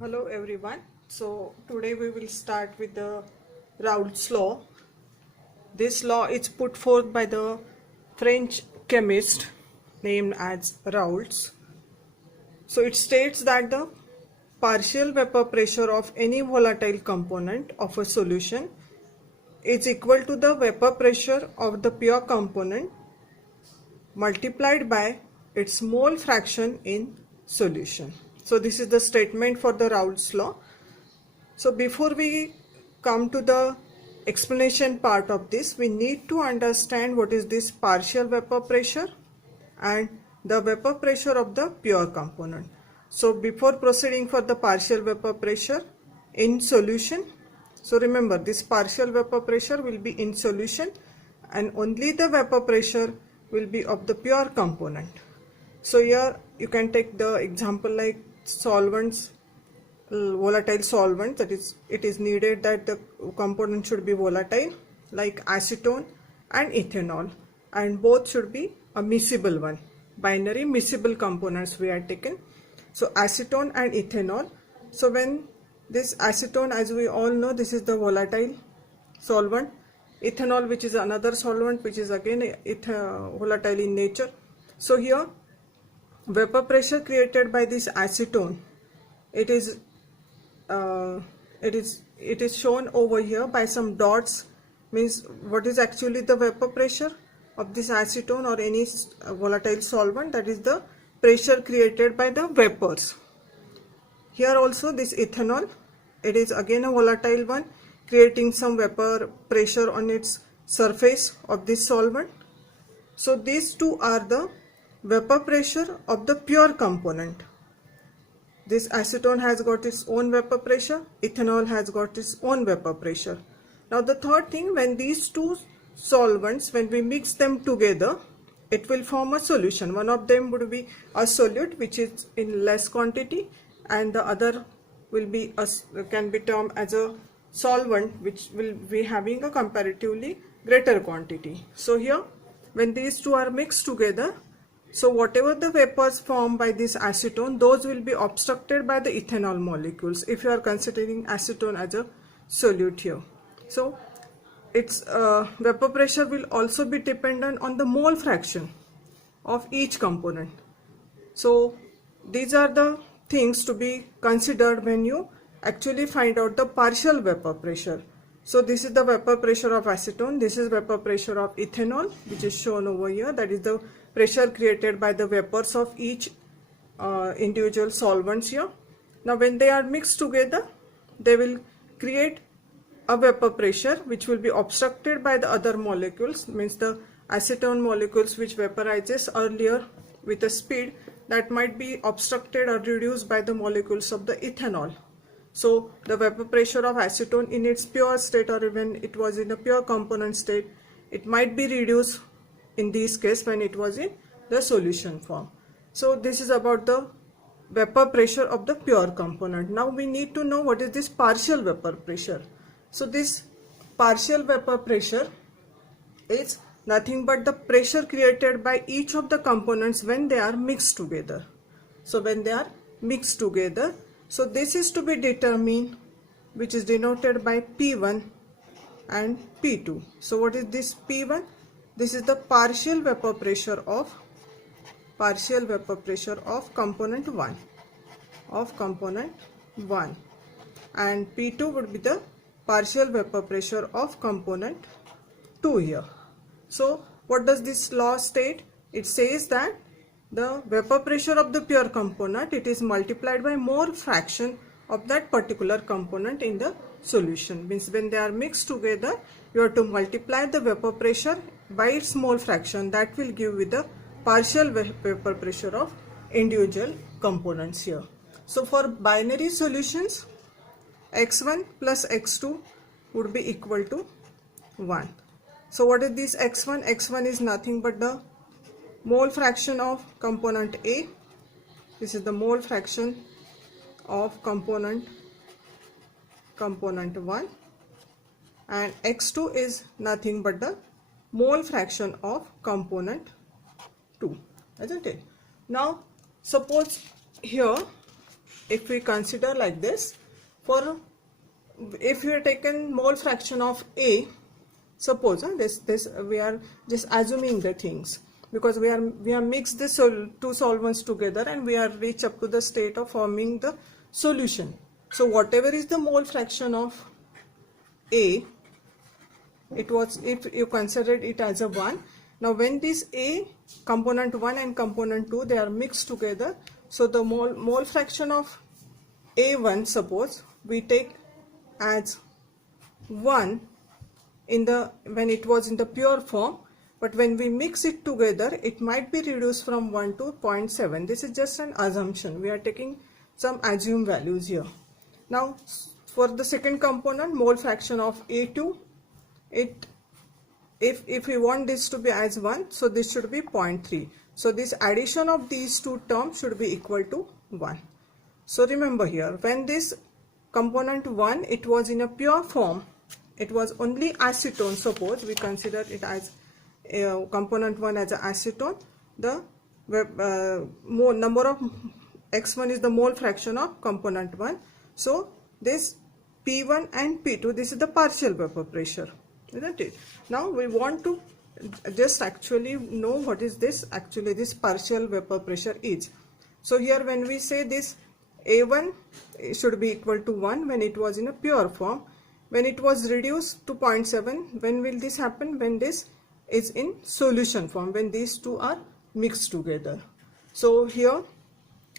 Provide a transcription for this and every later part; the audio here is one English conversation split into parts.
Hello everyone. So today we will start with the Raoult's law. This law is put forth by the French chemist named as Raoult's. So it states that the partial vapor pressure of any volatile component of a solution is equal to the vapor pressure of the pure component multiplied by its mole fraction in solution. So this is the statement for the Raoult's law. So before we come to the explanation part of this, we need to understand what is this partial vapor pressure and the vapor pressure of the pure component. So before proceeding for the partial vapor pressure in solution, so remember this partial vapor pressure will be in solution and only the vapor pressure will be of the pure component. So here you can take the example like solvents, volatile solvent, that is it is needed that the component should be volatile like acetone and ethanol, and both should be a miscible one, binary miscible components we are taken. So acetone and ethanol. So when this acetone, as we all know, this is the volatile solvent, ethanol which is another solvent which is again volatile in nature. So here vapor pressure created by this acetone, it is shown over here by some dots, means what is actually the vapor pressure of this acetone or any volatile solvent, that is the pressure created by the vapors. Here also this ethanol, it is again a volatile one, creating some vapor pressure on its surface of this solvent. So these two are the vapor pressure of the pure component. This acetone has got its own vapor pressure, ethanol has got its own vapor pressure. Now the third thing, when these two solvents, when we mix them together, it will form a solution. One of them would be a solute which is in less quantity, and the other will be can be termed as a solvent which will be having a comparatively greater quantity. So here when these two are mixed together, so whatever the vapors formed by this acetone, those will be obstructed by the ethanol molecules if you are considering acetone as a solute here. So its vapor pressure will also be dependent on the mole fraction of each component. So these are the things to be considered when you actually find out the partial vapor pressure. So this is the vapor pressure of acetone, this is vapor pressure of ethanol which is shown over here, that is the pressure created by the vapors of each individual solvents here. Now when they are mixed together, they will create a vapor pressure which will be obstructed by the other molecules, means the acetone molecules which vaporizes earlier with a speed, that might be obstructed or reduced by the molecules of the ethanol. So the vapor pressure of acetone in its pure state, or when it was in a pure component state, it might be reduced in this case when it was in the solution form. So this is about the vapor pressure of the pure component. Now we need to know what is this partial vapor pressure. So this partial vapor pressure is nothing but the pressure created by each of the components when they are mixed together. So when they are mixed together, so this is to be determined, which is denoted by P1 and P2. So what is this P1? This is the partial vapor pressure of component 1, and P2 would be the partial vapor pressure of component 2 here. So what does this law state? It says that the vapor pressure of the pure component, it is multiplied by mole fraction of that particular component in the solution. Means when they are mixed together, you have to multiply the vapor pressure by its mole fraction. That will give you the partial vapor pressure of individual components here. So for binary solutions, x1 plus x2 would be equal to 1. So what is this x1? x1 is nothing but the mole fraction of component A. This is the mole fraction of component 1, and x2 is nothing but the mole fraction of component 2, isn't it? Now suppose here if we consider like this, for if we have taken mole fraction of A, suppose this we are just assuming the things, because we have mixed the two solvents together and we are reached up to the state of forming the solution. So whatever is the mole fraction of A, it was, if you considered it as a 1. Now when this A, component 1 and component 2, they are mixed together, so the mole fraction of A1, suppose we take as 1 in the, when it was in the pure form, but when we mix it together it might be reduced from 1 to 0.7. This is just an assumption, we are taking some assumed values here. Now for the second component, mole fraction of A2, if we want this to be as 1, so this should be 0.3. So this addition of these two terms should be equal to 1. So remember here, when this component 1, it was in a pure form, it was only acetone, suppose we consider it as component 1 as an acetone, the number of x1 is the mole fraction of component 1. So this P1 and P2, this is the partial vapor pressure, isn't it? Now we want to just actually know what is this, actually this partial vapor pressure is. So here when we say this A1 should be equal to 1 when it was in a pure form, when it was reduced to 0.7, when will this happen? When this is in solution form, when these two are mixed together. So here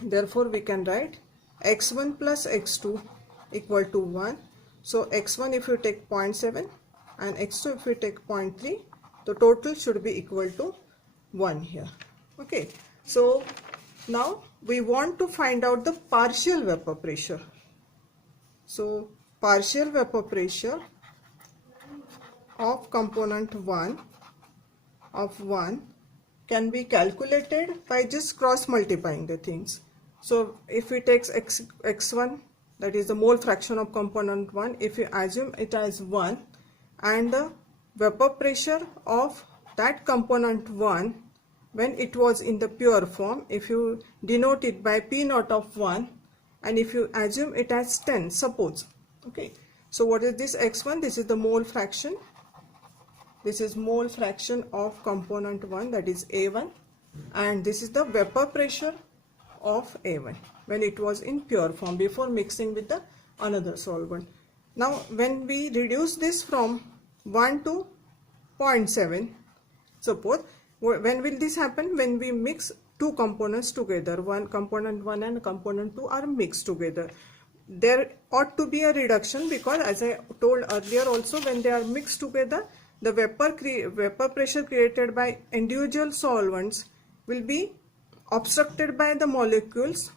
therefore we can write x1 plus x2 equal to 1. So x1 if you take 0.7 and x2 if you take 0.3, the total should be equal to 1 here. Okay, so now we want to find out the partial vapor pressure. So partial vapor pressure of component 1 of 1 can be calculated by just cross multiplying the things. So if we take x1, that is the mole fraction of component 1, if you assume it as 1, and the vapor pressure of that component 1 when it was in the pure form, if you denote it by P naught of 1, and if you assume it as 10, suppose. Okay, so what is this x1? This is the mole fraction. This is mole fraction of component 1, that is A1, and this is the vapor pressure of A1 when it was in pure form before mixing with the another solvent. Now when we reduce this from 1 to 0.7, suppose, when will this happen? When we mix two components together, one component 1 and component 2 are mixed together. There ought to be a reduction, because as I told earlier also, when they are mixed together, the vapor pressure created by individual solvents will be obstructed by the molecules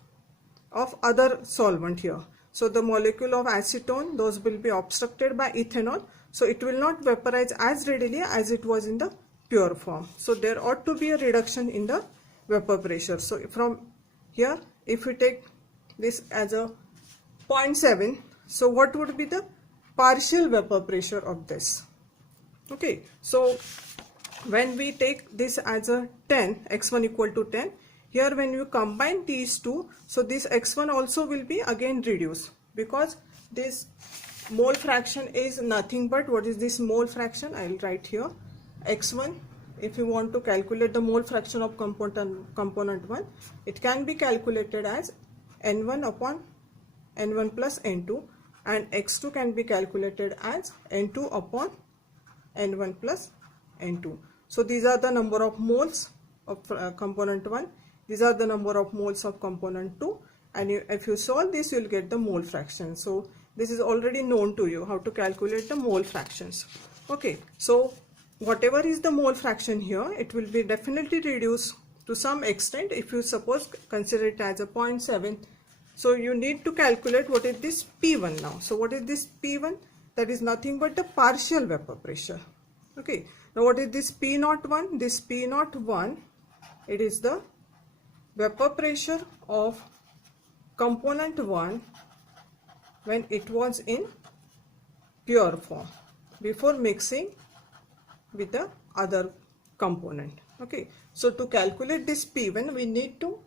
of other solvent here. So the molecule of acetone, those will be obstructed by ethanol, so it will not vaporize as readily as it was in the pure form. So there ought to be a reduction in the vapor pressure. So from here, if we take this as a 0.7, so what would be the partial vapor pressure of this? Okay, so when we take this as a 10, x1 equal to 10, here when you combine these two, so this x1 also will be again reduced, because this mole fraction is nothing but, what is this mole fraction? I will write here x1. If you want to calculate the mole fraction of component 1, it can be calculated as n1 upon n1 plus n2, and x2 can be calculated as n2 upon n1 plus n2. So these are the number of moles of component 1, these are the number of moles of component 2, and if you solve this, you will get the mole fraction. So this is already known to you, how to calculate the mole fractions. Okay, so whatever is the mole fraction here, it will be definitely reduced to some extent. If you suppose consider it as a 0.7, so you need to calculate what is this P1 now. So what is this P1? That is nothing but the partial vapor pressure. Okay, now what is this P01? This P01, it is the vapor pressure of component 1 when it was in pure form before mixing with the other component. Okay, so to calculate this P1, we need to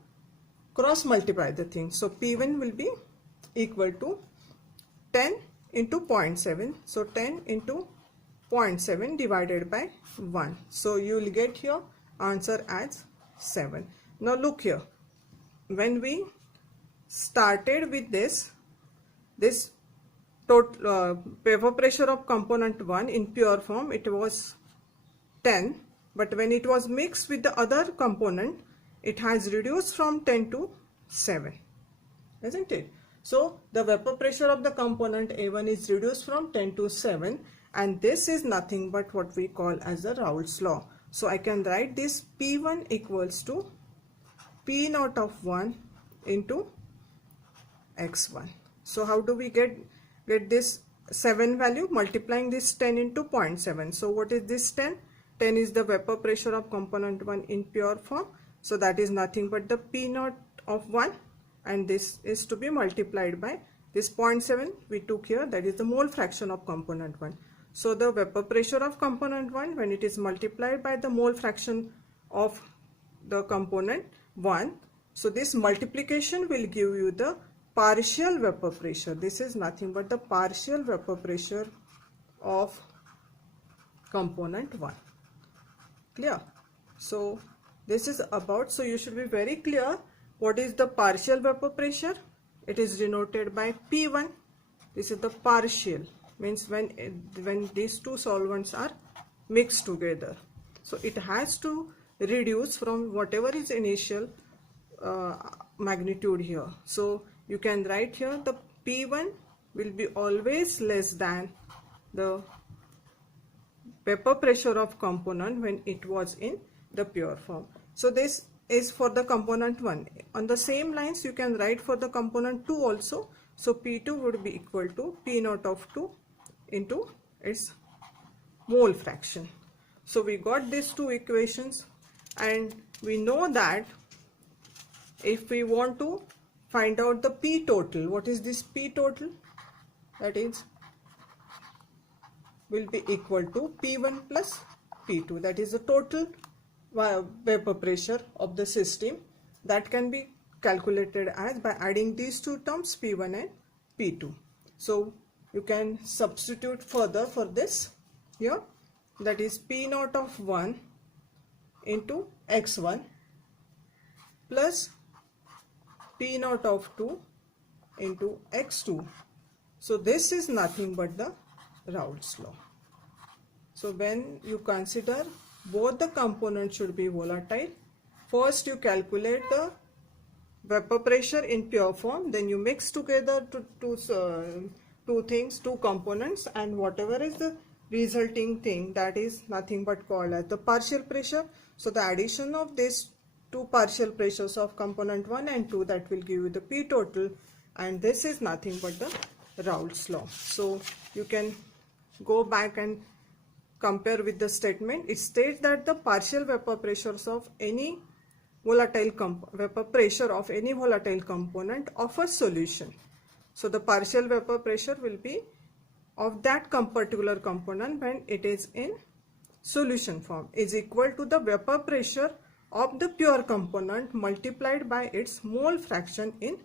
cross multiply the thing. So P1 will be equal to 10 into 0.7. So 10 into 0.7 divided by 1. So you will get your answer as 7. Now look here. When we started with this total vapor pressure of component 1 in pure form, it was 10, but when it was mixed with the other component, it has reduced from 10 to 7, isn't it? So the vapor pressure of the component A1 is reduced from 10 to 7, and this is nothing but what we call as the Raoult's law. So I can write this P1 equals to P naught of 1 into x1. So how do we get this 7 value? Multiplying this 10 into 0.7. So what is this 10? 10 is the vapor pressure of component 1 in pure form. So that is nothing but the P naught of 1, and this is to be multiplied by this 0.7 we took here, that is the mole fraction of component 1. So the vapor pressure of component 1, when it is multiplied by the mole fraction of the component 1, so this multiplication will give you the partial vapor pressure. This is nothing but the partial vapor pressure of component 1. Clear? So this is about, so you should be very clear what is the partial vapor pressure. It is denoted by P1. This is the partial, means when these two solvents are mixed together. So it has to reduce from whatever is initial magnitude here. So you can write here the P1 will be always less than the vapor pressure of component when it was in the pure form. So this is for the component 1. On the same lines you can write for the component 2 also. So P2 would be equal to P naught of 2 into its mole fraction. So we got these two equations, and we know that if we want to find out the P total, what is this P total? That is will be equal to P1 plus P2. That is the total vapor pressure of the system. That can be calculated as by adding these two terms P1 and P2. So you can substitute further for this here. That is P naught of 1 into x1 plus P naught of 2 into x2. So this is nothing but the Raoult's law. So when you consider both the components should be volatile, first you calculate the vapor pressure in pure form, then you mix together two components, and whatever is the resulting thing, that is nothing but called as the partial pressure. So the addition of these two partial pressures of component 1 and 2, that will give you the P total, and this is nothing but the Raoult's law. So you can go back and compare with the statement. It states that the partial vapor pressures of any volatile vapor pressure of any volatile component of a solution. So the partial vapor pressure will be of that particular component when it is in solution form is equal to the vapor pressure of the pure component multiplied by its mole fraction in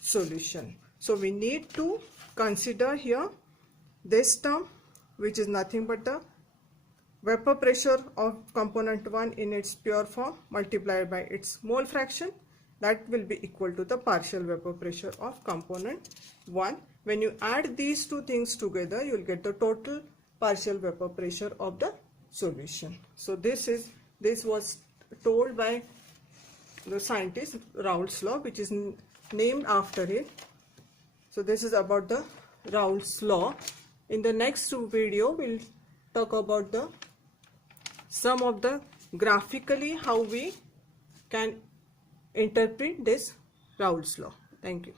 solution. So we need to consider here this term, which is nothing but the vapor pressure of component 1 in its pure form multiplied by its mole fraction. That will be equal to the partial vapor pressure of component 1. When you add these two things together, you will get the total partial vapor pressure of the solution. So this was told by the scientist Raoult's law, which is named after it. So this is about the Raoult's law. In the next video, we'll talk about some of the graphically how we can interpret this Raoult's law. Thank you.